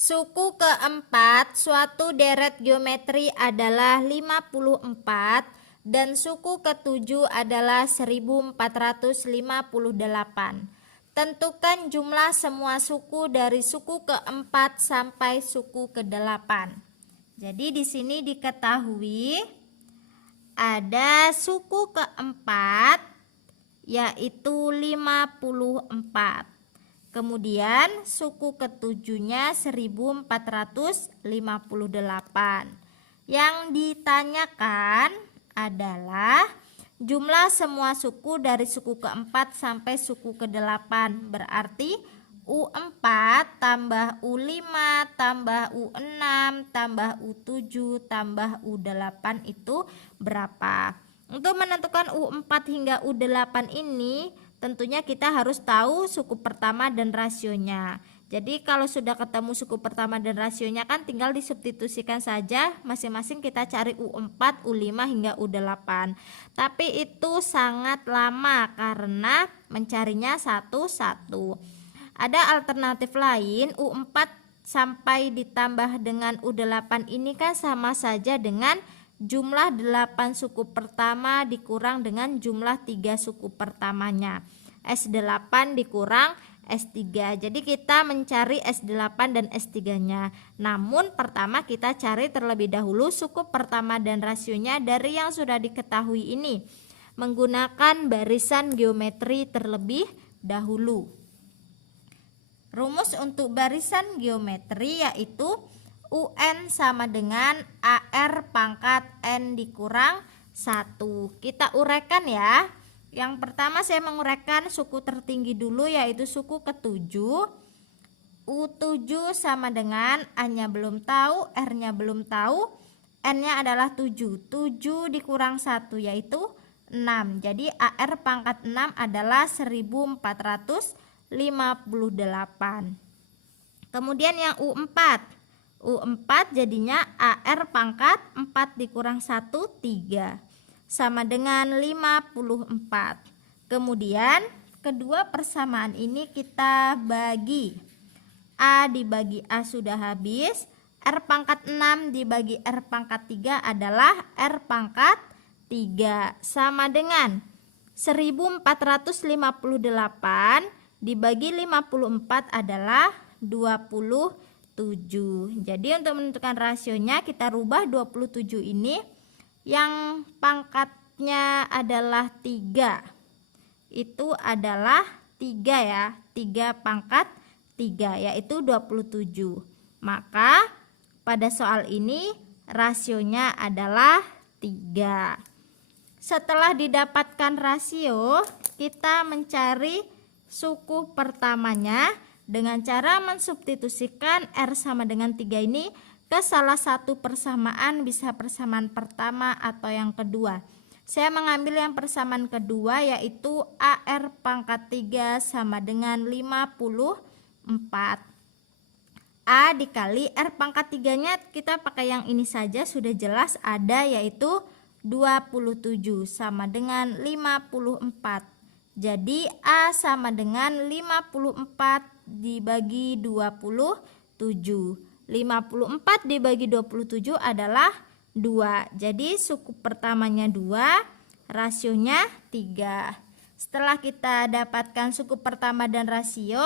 Suku keempat suatu deret geometri adalah 54 dan suku ketujuh adalah 1458. Tentukan jumlah semua suku dari suku keempat sampai suku kedelapan. Jadi di sini diketahui ada suku keempat yaitu 54. Kemudian suku ketujuhnya 1458. Yang ditanyakan adalah jumlah semua suku dari suku keempat sampai suku kedelapan. Berarti U4 tambah U5 tambah U6 tambah U7 tambah U8 itu berapa? Untuk menentukan U4 hingga U8 ini tentunya kita harus tahu suku pertama dan rasionya. Jadi kalau sudah ketemu suku pertama dan rasionya kan tinggal disubstitusikan saja, masing-masing kita cari U4, U5 hingga U8. Tapi itu sangat lama karena mencarinya satu-satu. Ada alternatif lain, U4 sampai ditambah dengan U8 ini kan sama saja dengan jumlah 8 suku pertama dikurang dengan jumlah 3 suku pertamanya. S8 dikurang S3. Jadi kita mencari S8 dan S3-nya. Namun pertama kita cari terlebih dahulu suku pertama dan rasionya dari yang sudah diketahui ini menggunakan barisan geometri terlebih dahulu. Rumus untuk barisan geometri yaitu UN sama dengan AR pangkat N dikurang 1. Kita uraikan ya. Yang pertama saya menguraikan suku tertinggi dulu yaitu suku ketujuh. U7 sama dengan A-nya belum tahu, R-nya belum tahu, N-nya adalah 7. 7 dikurang 1 yaitu 6. Jadi AR pangkat 6 adalah 1458. Kemudian yang U4. U4 jadinya AR pangkat 4 dikurang 1, 3 sama dengan 54. Kemudian kedua persamaan ini kita bagi. A dibagi A sudah habis, R pangkat 6 dibagi R pangkat 3 adalah R pangkat 3 sama dengan 1458 dibagi 54 adalah 27. Jadi untuk menentukan rasionya kita rubah 27 ini yang pangkatnya adalah 3. Itu adalah 3 ya. 3 pangkat 3 yaitu 27. Maka pada soal ini rasionya adalah 3. Setelah didapatkan rasio, kita mencari suku pertamanya dengan cara mensubstitusikan R sama dengan 3 ini ke salah satu persamaan, bisa persamaan pertama atau yang kedua. Saya mengambil yang persamaan kedua yaitu AR pangkat 3 sama dengan 54. A dikali R pangkat 3-nya kita pakai yang ini saja sudah jelas ada yaitu 27 sama dengan 54. Jadi A sama dengan 54 dibagi 27. 54 dibagi 27 adalah 2. Jadi suku pertamanya 2, rasionya 3. Setelah kita dapatkan suku pertama dan rasio,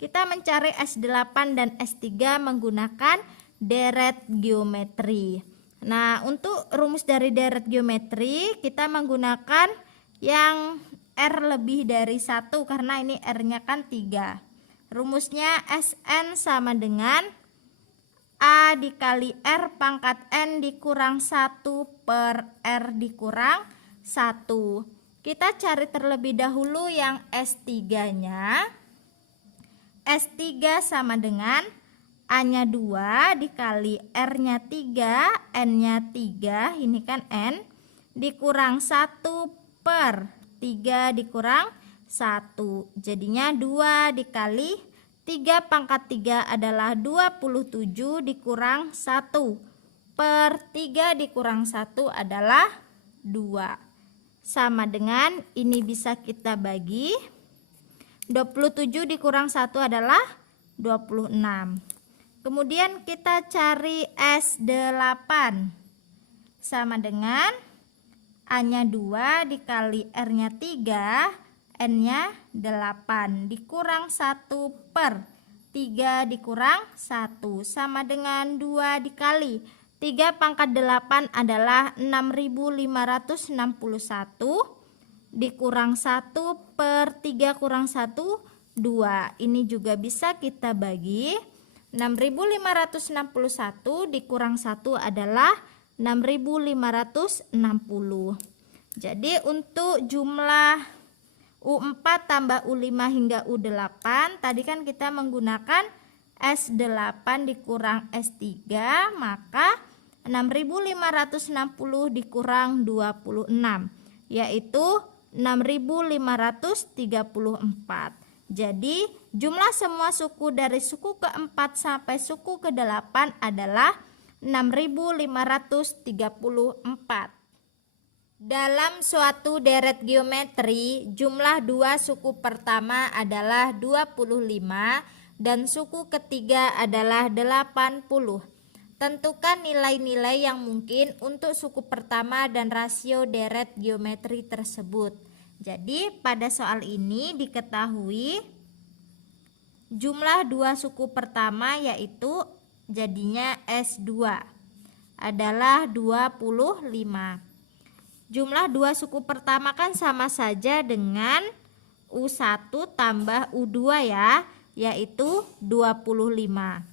kita mencari S8 dan S3 menggunakan deret geometri. Nah, untuk rumus dari deret geometri kita menggunakan yang R lebih dari 1 karena ini R-nya kan 3. Rumusnya Sn sama dengan A dikali R pangkat N dikurang 1 per R dikurang 1. Kita cari terlebih dahulu yang S3-nya. S3 sama dengan A-nya 2 dikali R-nya 3, N-nya 3, ini kan N, dikurang 1 per 3 dikurang 1. Jadinya 2 dikali 3 pangkat 3 adalah 27 dikurang 1 per 3 dikurang 1 adalah 2. Sama dengan ini bisa kita bagi. 27 dikurang 1 adalah 26. Kemudian kita cari S8 sama dengan A-nya 2 dikali R-nya 3, N-nya 8 dikurang 1 per 3 dikurang 1 sama dengan 2 dikali 3 pangkat 8 adalah 6561 dikurang 1 per 3 kurang 1, 2. Ini juga bisa kita bagi. 6561 dikurang 1 adalah 6560. Jadi untuk jumlah U4 tambah U5 hingga U8 tadi kan kita menggunakan S8 dikurang S3, maka 6560 dikurang 26 yaitu 6534. Jadi jumlah semua suku dari suku ke-4 sampai suku ke-8 adalah 6534. Dalam suatu deret geometri, jumlah dua suku pertama adalah 25 dan suku ketiga adalah 80. Tentukan nilai-nilai yang mungkin untuk suku pertama dan rasio deret geometri tersebut. Jadi pada soal ini diketahui jumlah dua suku pertama yaitu jadinya S2 adalah 25. Jumlah dua suku pertama kan sama saja dengan U1 tambah U2 ya, yaitu 25.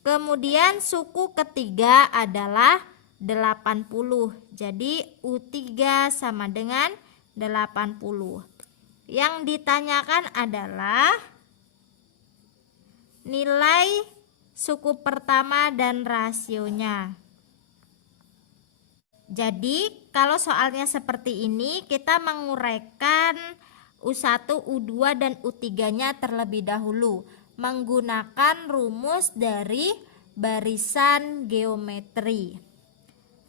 Kemudian suku ketiga adalah 80. Jadi U3 sama dengan 80. Yang ditanyakan adalah nilai suku pertama dan rasionya. Jadi kalau soalnya seperti ini kita menguraikan U1, U2 dan U3-nya terlebih dahulu menggunakan rumus dari barisan geometri.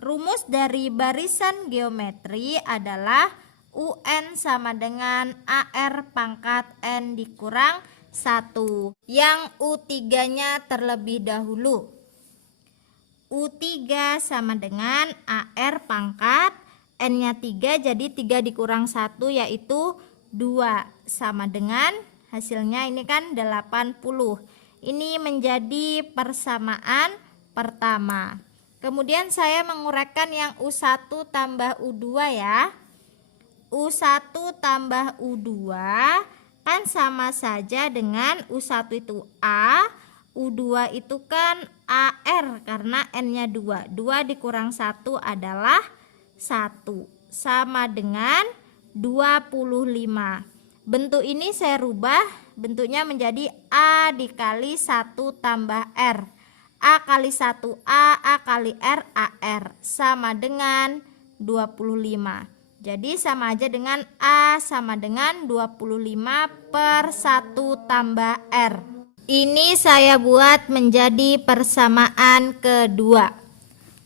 Rumus dari barisan geometri adalah UN sama dengan AR pangkat N dikurang 1. Yang U3-nya terlebih dahulu. U3 sama dengan AR pangkat N-nya 3, jadi 3 dikurang 1 yaitu 2 sama dengan hasilnya ini kan 80. Ini menjadi persamaan pertama. Kemudian saya menguraikan yang U1 tambah U2 ya. U1 tambah U2 kan sama saja dengan U1 itu A, U2 itu kan AR karena N-nya 2. 2 dikurang 1 adalah 1 sama dengan 25. Bentuk ini saya rubah, bentuknya menjadi A dikali 1 tambah R. A kali 1A, A kali R, AR sama dengan 25. Jadi sama aja dengan A sama dengan 25 per 1 tambah R. Ini saya buat menjadi persamaan kedua.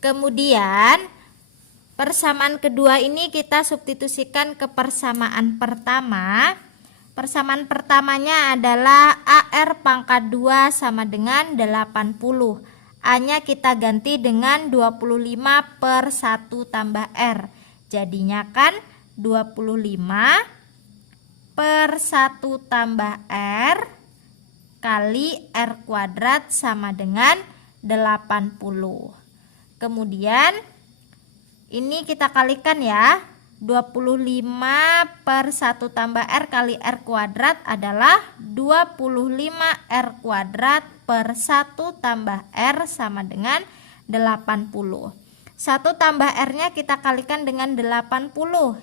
Kemudian persamaan kedua ini kita substitusikan ke persamaan pertama. Persamaan pertamanya adalah AR pangkat 2 sama dengan 80. A-nya kita ganti dengan 25 per 1 tambah R. Jadinya kan 25 per 1 tambah R kali R kuadrat sama dengan 80. Kemudian ini kita kalikan ya. 25 per 1 tambah R kali R kuadrat adalah 25 R kuadrat per 1 tambah R sama dengan 80. 1 tambah R-nya kita kalikan dengan 80.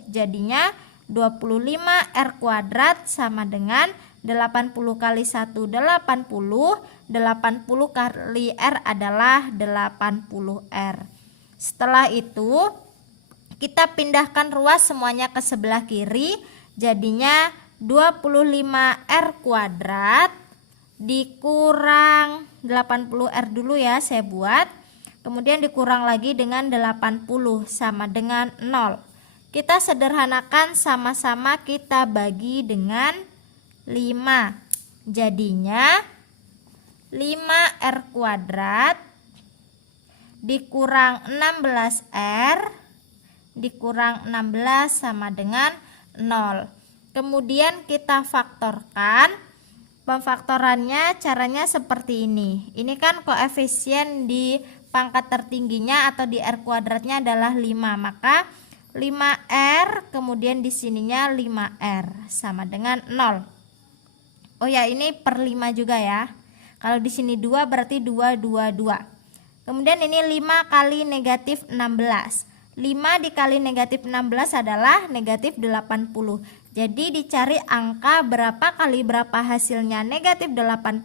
Jadinya 25 R kuadrat sama dengan 80 kali 1 80. 80 kali R adalah 80 R. Setelah itu kita pindahkan ruas semuanya ke sebelah kiri. Jadinya 25 R kuadrat dikurang 80 R dulu ya saya buat. Kemudian dikurang lagi dengan 80 sama dengan 0. Kita sederhanakan sama-sama kita bagi dengan 5. Jadinya 5R kuadrat dikurang 16R dikurang 16 sama dengan 0. Kemudian kita faktorkan. Pemfaktorannya caranya seperti ini. Ini kan koefisien di pangkat tertingginya atau di R kuadratnya adalah 5. Maka 5R kemudian di sininya 5R sama dengan 0. Oh ya, ini per 5 juga ya. Kalau di sini 2 berarti 2, 2, 2. Kemudian ini 5 kali negatif 16. 5 dikali negatif 16 adalah negatif 80. Jadi dicari angka berapa kali berapa hasilnya negatif 80,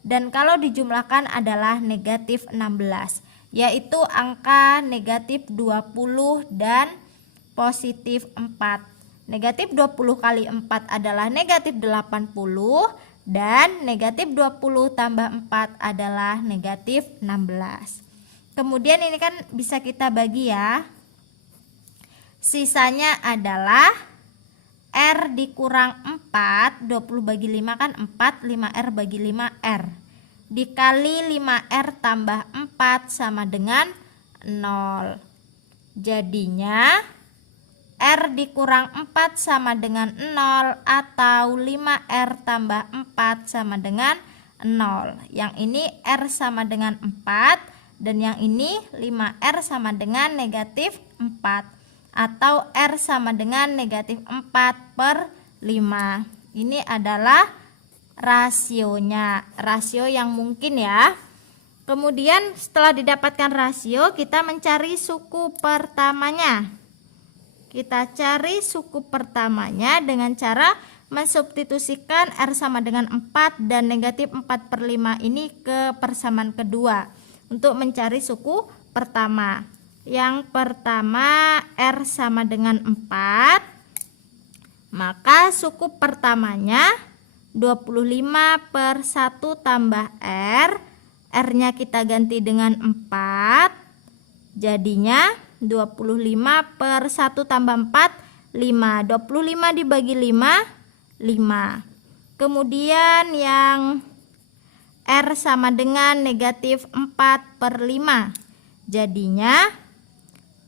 dan kalau dijumlahkan adalah negatif 16, yaitu angka negatif 20 dan positif 4. Negatif 20 kali 4 adalah negatif 80, dan negatif 20 tambah 4 adalah negatif 16. Kemudian ini kan bisa kita bagi ya. Sisanya adalah R dikurang 4, 20 bagi 5 kan 4, 5R bagi 5R. Dikali 5R tambah 4 sama dengan 0. Jadinya R dikurang 4 sama dengan 0 atau 5R tambah 4 sama dengan 0. Yang ini R sama dengan 4 dan yang ini 5R sama dengan negatif 4. Atau R sama dengan negatif 4/5. Ini adalah rasionya, rasio yang mungkin ya. Kemudian setelah didapatkan rasio, kita mencari suku pertamanya. Kita cari suku pertamanya dengan cara mensubstitusikan R sama dengan 4 dan negatif 4/5 ini ke persamaan kedua untuk mencari suku pertama. Yang pertama R sama dengan 4, maka suku pertamanya 25/1 tambah R. R-nya kita ganti dengan 4, jadinya 25/1 tambah 4, 5. 25 dibagi 5, 5. Kemudian yang R sama dengan negatif 4/5, jadinya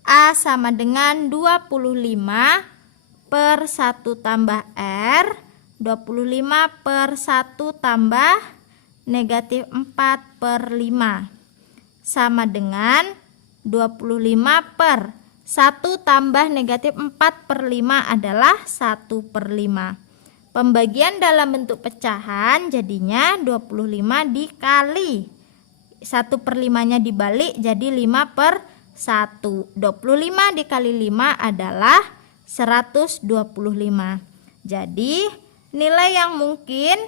A sama dengan 25/1 tambah R. 25/1 tambah negatif 4/5 sama dengan 25/1 tambah negatif 4/5 adalah 1/5. Pembagian dalam bentuk pecahan jadinya 25 dikali 1/5-nya dibalik jadi 5/1. 25 dikali 5 adalah 125. Jadi nilai yang mungkin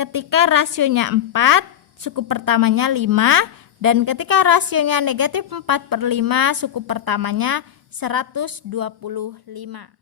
ketika rasionya 4, suku pertamanya 5, dan ketika rasionya negatif 4/5, suku pertamanya 125.